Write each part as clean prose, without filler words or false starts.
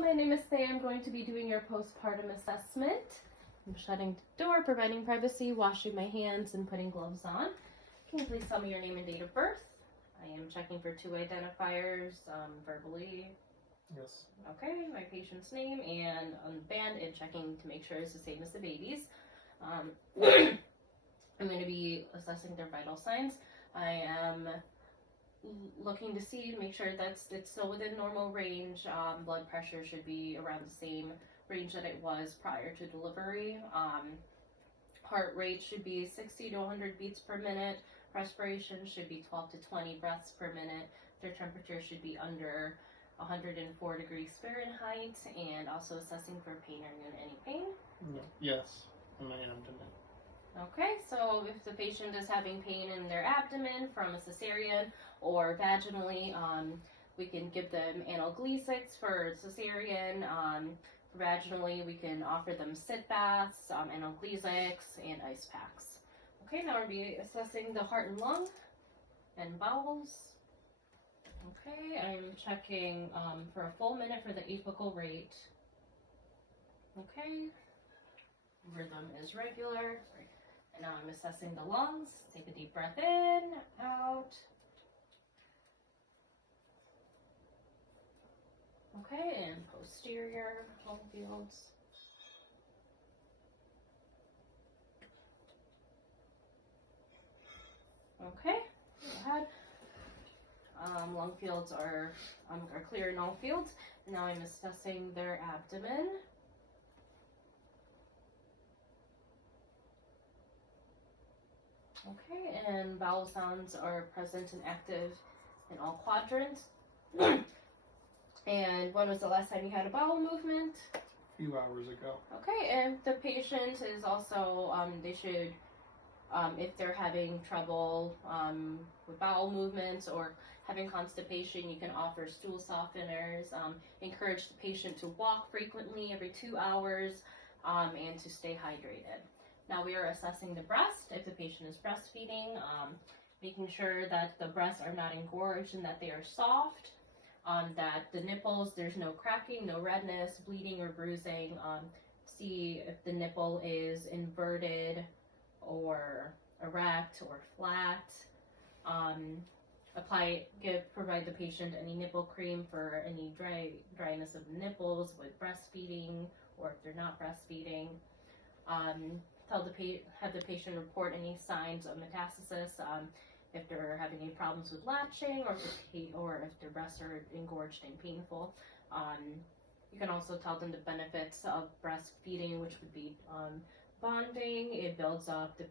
my name is Thea. I'm going to be doing your postpartum assessment. I'm shutting the door, providing privacy, washing my hands, and putting gloves on. Can you please tell me your name and date of birth? I am checking for 2 identifiers, verbally. Yes. Okay, my patient's name and on the band, and checking to make sure it's the same as the baby's. I'm going to be assessing their vital signs. I am looking to see, make sure it's still within normal range. Blood pressure should be around the same range that it was prior to delivery. Heart rate should be 60 to 100 beats per minute. Respiration should be 12 to 20 breaths per minute. Their temperature should be under 104 degrees Fahrenheit, and also assessing for pain. Are you in any pain? No. Yes, in my abdomen. Okay, so if the patient is having pain in their abdomen from a cesarean or vaginally, we can give them analgesics for cesarean. Vaginally, we can offer them sit baths, analgesics, and ice packs. Okay, now we'll be assessing the heart and lung and bowels. Okay, I'm checking for a full minute for the apical rate. Okay, rhythm is regular. And now I'm assessing the lungs. Take a deep breath in, out. Okay, and posterior lung fields. Okay, go ahead. Lung fields are clear in all fields. And now I'm assessing their abdomen. Okay, and bowel sounds are present and active in all quadrants. And when was the last time you had a bowel movement? A few hours ago. Okay, and the patient is also, they should, if they're having trouble with bowel movements or having constipation, you can offer stool softeners. Encourage the patient to walk frequently every 2 hours and to stay hydrated. Now we are assessing the breast, if the patient is breastfeeding, making sure that the breasts are not engorged and that they are soft, that the nipples, there's no cracking, no redness, bleeding, or bruising. See if the nipple is inverted or erect or flat. Provide the patient any nipple cream for any dryness of the nipples with breastfeeding or if they're not breastfeeding. Have the patient report any signs of metastasis, if they're having any problems with latching or if their breasts are engorged and painful. You can also tell them the benefits of breastfeeding, which would be bonding. It builds up the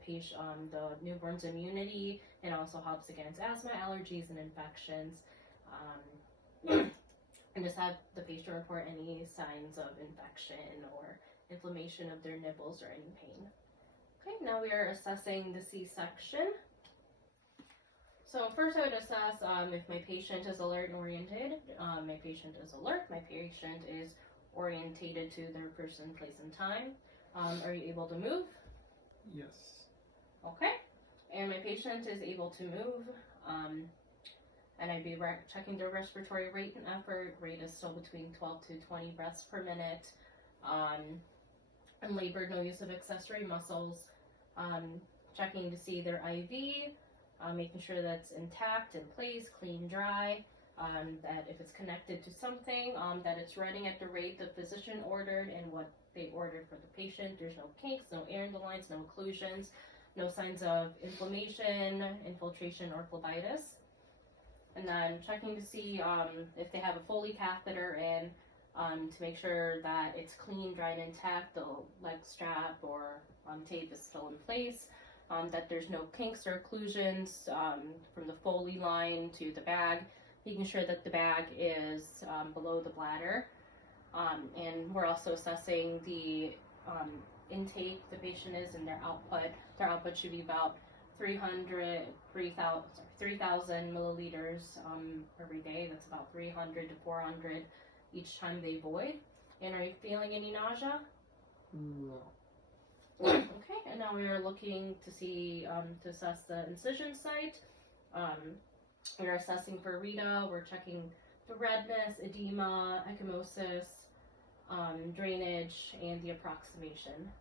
newborn's immunity. It also helps against asthma, allergies, and infections. And just have the patient report any signs of infection or inflammation of their nipples or any pain. Okay, now we are assessing the C-section. So first I would assess if my patient is alert and oriented. My patient is alert. My patient is orientated to their person, place, and time. Are you able to move? Yes. Okay. And my patient is able to move. And I'd be checking their respiratory rate and effort. Rate is still between 12 to 20 breaths per minute. And labored, no use of accessory muscles. Checking to see their IV, making sure that's intact, in place, clean, dry. That if it's connected to something, that it's running at the rate the physician ordered and what they ordered for the patient. There's no kinks, no air in the lines, no occlusions, no signs of inflammation, infiltration, or phlebitis. And then checking to see if they have a Foley catheter in, to make sure that it's clean, dry, and intact. The leg strap or tape is still in place. That there's no kinks or occlusions from the Foley line to the bag. Making sure that the bag is below the bladder. And we're also assessing the intake the patient is and their output. Their output should be about 3,000 milliliters every day. That's about 300 to 400 each time they void. And are you feeling any nausea? No. Okay, and now we are looking to see, to assess the incision site. We're assessing for Rita. We're checking the redness, edema, ecchymosis, drainage, and the approximation.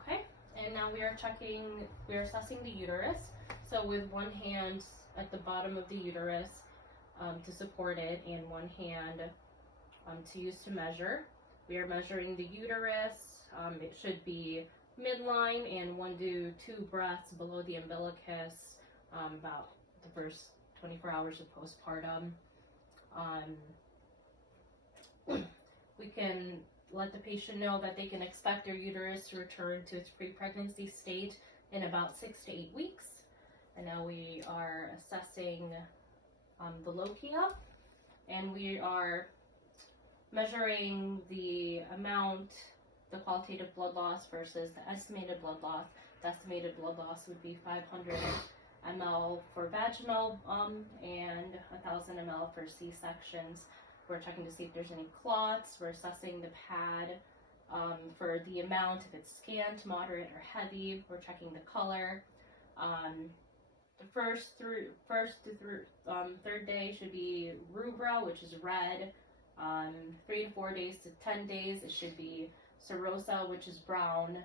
Okay, and now we are assessing the uterus. So with one hand at the bottom of the uterus to support it, and one hand to use to measure. We are measuring the uterus. It should be midline and 1 to 2 breaths below the umbilicus, about the first 24 hours of postpartum. We can let the patient know that they can expect their uterus to return to its pre-pregnancy state in about 6 to 8 weeks. And now we are assessing the lochia, and we are measuring the amount, the qualitative blood loss versus the estimated blood loss. The estimated blood loss would be 500 ml for vaginal and 1,000 ml for C-sections. We're checking to see if there's any clots. We're assessing the pad for the amount, if it's scant, moderate, or heavy. We're checking the color. The first to third day should be rubra, which is red. 3 to 4 days to 10 days, it should be serosa, which is brown,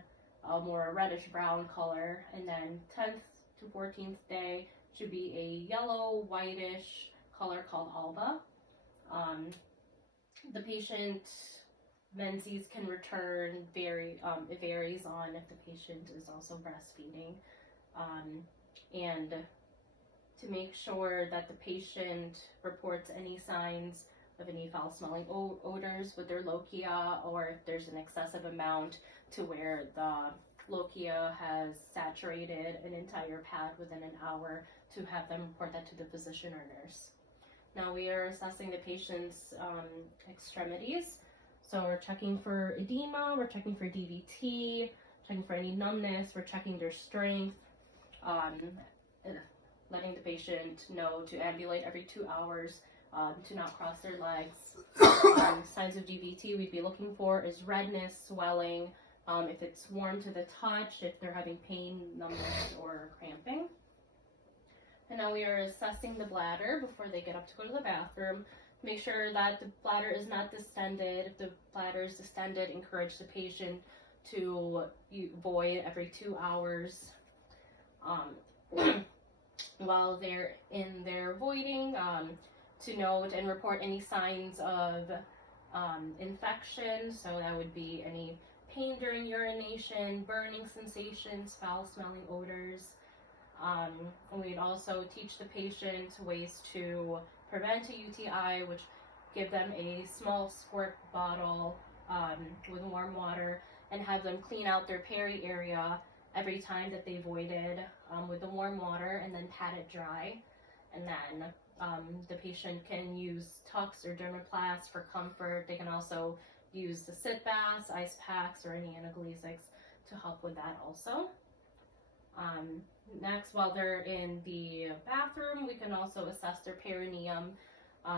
more reddish brown color. And then 10th to 14th day should be a yellow, whitish color called alba. The patient menses can return it varies on if the patient is also breastfeeding. And to make sure that the patient reports any signs of any foul-smelling odors with their lochia, or if there's an excessive amount to where the lochia has saturated an entire pad within an hour, to have them report that to the physician or nurse. Now we are assessing the patient's extremities. So we're checking for edema, we're checking for DVT, checking for any numbness, we're checking their strength, letting the patient know to ambulate every 2 hours, to not cross their legs. Signs of DVT we'd be looking for is redness, swelling, if it's warm to the touch, if they're having pain, numbness, or cramping. And now we are assessing the bladder before they get up to go to the bathroom. Make sure that the bladder is not distended. If the bladder is distended, encourage the patient to void every 2 hours. While they're in their voiding, to note and report any signs of infection. So that would be any pain during urination, burning sensations, foul-smelling odors. And we'd also teach the patient ways to prevent a UTI, which give them a small squirt bottle with warm water, and have them clean out their peri area every time that they voided with the warm water, and then pat it dry. And then the patient can use Tux or Dermaplast for comfort. They can also use the sit baths, ice packs, or any analgesics to help with that also. Next, while they're in the bathroom, we can also assess their perineum.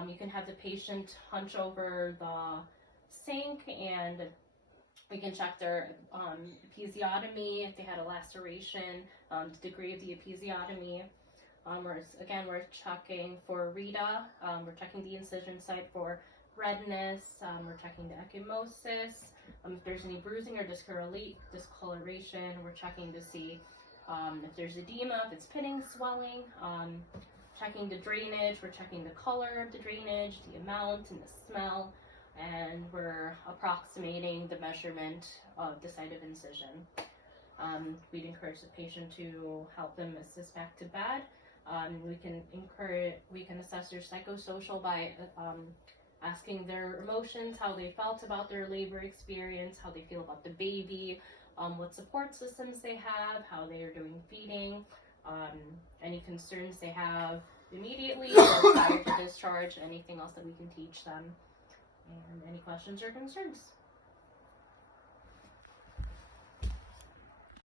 You can have the patient hunch over the sink, and we can check their episiotomy, if they had a laceration, the degree of the episiotomy. We're checking for Rita. We're checking the incision site for redness. We're checking the ecchymosis. If there's any bruising or discoloration, we're checking to see if there's edema, if it's pitting, swelling. Checking the drainage. We're checking the color of the drainage, the amount, and the smell. And we're approximating the measurement of the site of incision. We'd encourage the patient to help them assist back to bed. We can assess their psychosocial by asking their emotions, how they felt about their labor experience, how they feel about the baby, what support systems they have, how they are doing feeding, any concerns they have immediately or prior to discharge, anything else that we can teach them, and any questions or concerns.